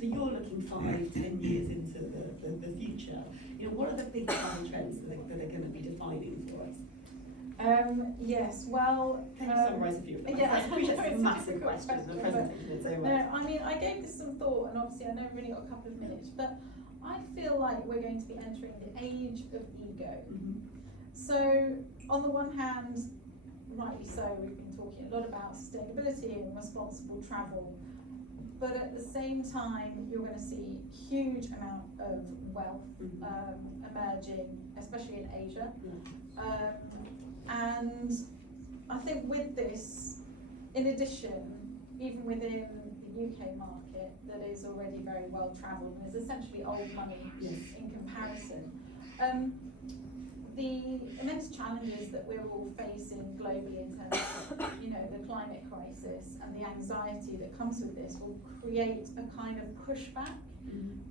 So you're looking 5-10 years into the future. What are the big travel trends that are going to be defining for us? Yes, well... Can you summarise a few of them? Yeah, I appreciate it's a massive question, the presentation is so no, I mean, I gave this some thought, and obviously I know we've only got a couple of minutes, but I feel like we're going to be entering the age of ego. So, on the one hand, rightly so, we've been talking a lot about sustainability and responsible travel, but at the same time, you're going to see huge amount of wealth emerging, especially in Asia. And I think with this, in addition, even within the UK market that is already very well travelled and is essentially old money in comparison, the immense challenges that we're all facing globally in terms of the climate crisis and the anxiety that comes with this will create a kind of pushback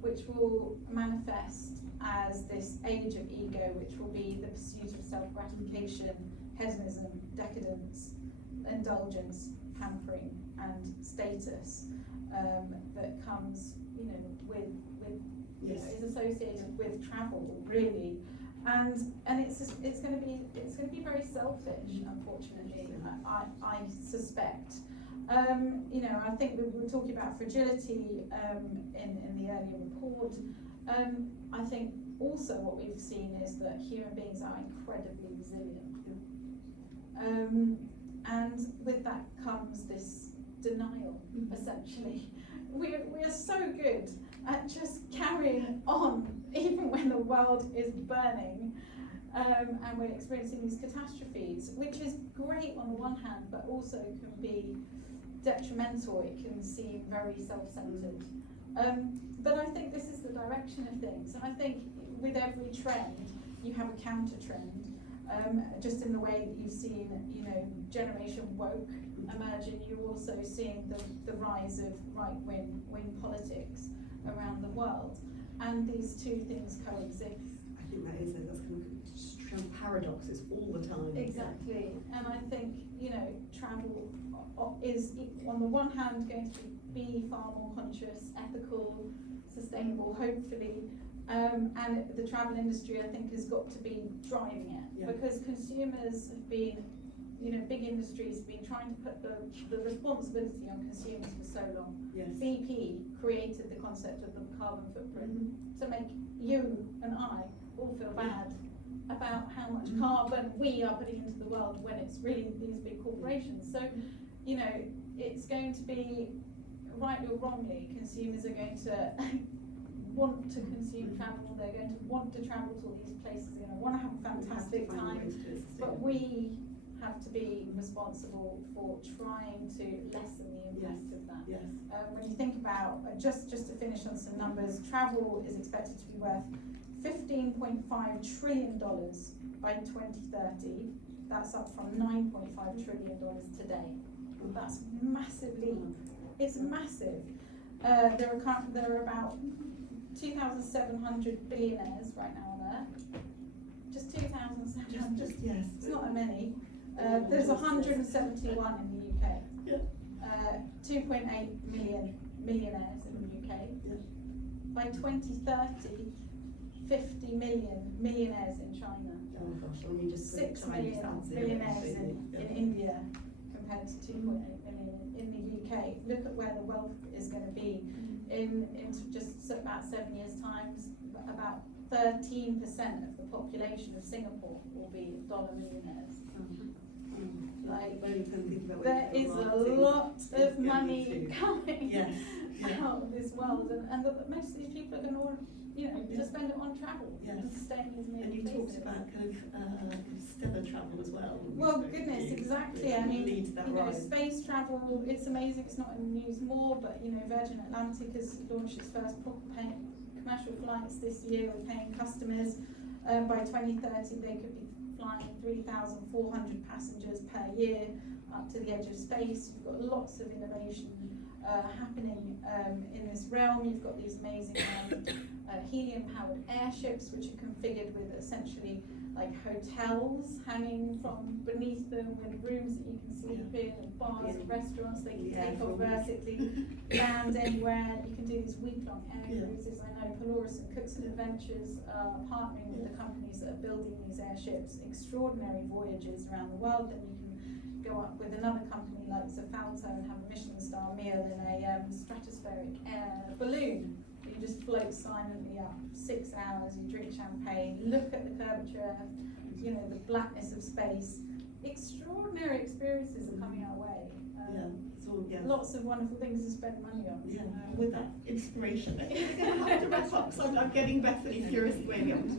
which will manifest as this age of ego, which will be the pursuit of self-gratification, hedonism, decadence, indulgence, pampering, and status that comes, with is associated with travel, really, and it's going to be very selfish, unfortunately. I suspect. I think we were talking about fragility in the earlier report. I think also what we've seen is that human beings are incredibly resilient. And with that comes this denial, essentially. We are so good at just carrying on, even when the world is burning, and we're experiencing these catastrophes, which is great on the one hand, but also can be detrimental. It can seem very self-centered. But I think this is the direction of things. And I think with every trend, you have a counter trend. Just in the way that you've seen, Generation Woke emerging, you're also seeing the rise of right-wing politics around the world. And these two things coexist. I think that's kind of paradoxes all the time. Exactly. And I think, travel is, on the one hand, going to be far more conscious, ethical, sustainable, hopefully. And the travel industry, I think, has got to be driving it, because consumers have been, big industries have been trying to put the responsibility on consumers for so long. BP created the concept of the carbon footprint to make you and I all feel bad about how much carbon we are putting into the world when it's really these big corporations. So, it's going to be, rightly or wrongly, consumers are going to want to consume travel, they're going to want to travel to all these places, they're going to want to have a fantastic time, but we have to be responsible for trying to lessen the impact of that. When you think about, just to finish on some numbers, travel is expected to be worth $15.5 trillion by 2030. That's up from $9.5 trillion today. That's massively, it's massive. There are about 2,700 billionaires right now on Earth. Just 2,700. It's not that many. There's 171 in the UK. 2.8 million millionaires in the UK. By 2030, 50 million millionaires in China. 6 million millionaires in India, compared to 2.8 million in the UK. Look at where the wealth is going to be in just about 7 years' time. About 13% of the population of Singapore will be dollar millionaires. There is a lot of money coming out of this world, and most of these people are going to want, to spend it on travel and staying as many places. And you talked about kind of stellar travel as well. Well, goodness, exactly. I mean, space travel, it's amazing. It's not in the news more, but Virgin Atlantic has launched its first commercial flights this year with paying customers. By 2030, they could be flying 3,400 passengers per year up to the edge of space. You've got lots of innovation happening in this realm. You've got these amazing helium-powered airships, which are configured with essentially like hotels hanging from beneath them, with rooms that you can sleep in, and bars and restaurants. They can take off vertically, land anywhere. You can do these week-long air cruises. I know Polaris and Cookson Adventures are partnering with the companies that are building these airships. Extraordinary voyages around the world. Then you can go up with another company like Zafalto and have a Michelin-star meal in a stratospheric air balloon. You just float silently up 6 hours, you drink champagne, look at the curvature, you know, the blackness of space. Extraordinary experiences are coming our way. Lots of wonderful things to spend money on. With that inspiration, I think we're going to have to wrap up, so I'm getting Bethany furiously waiting.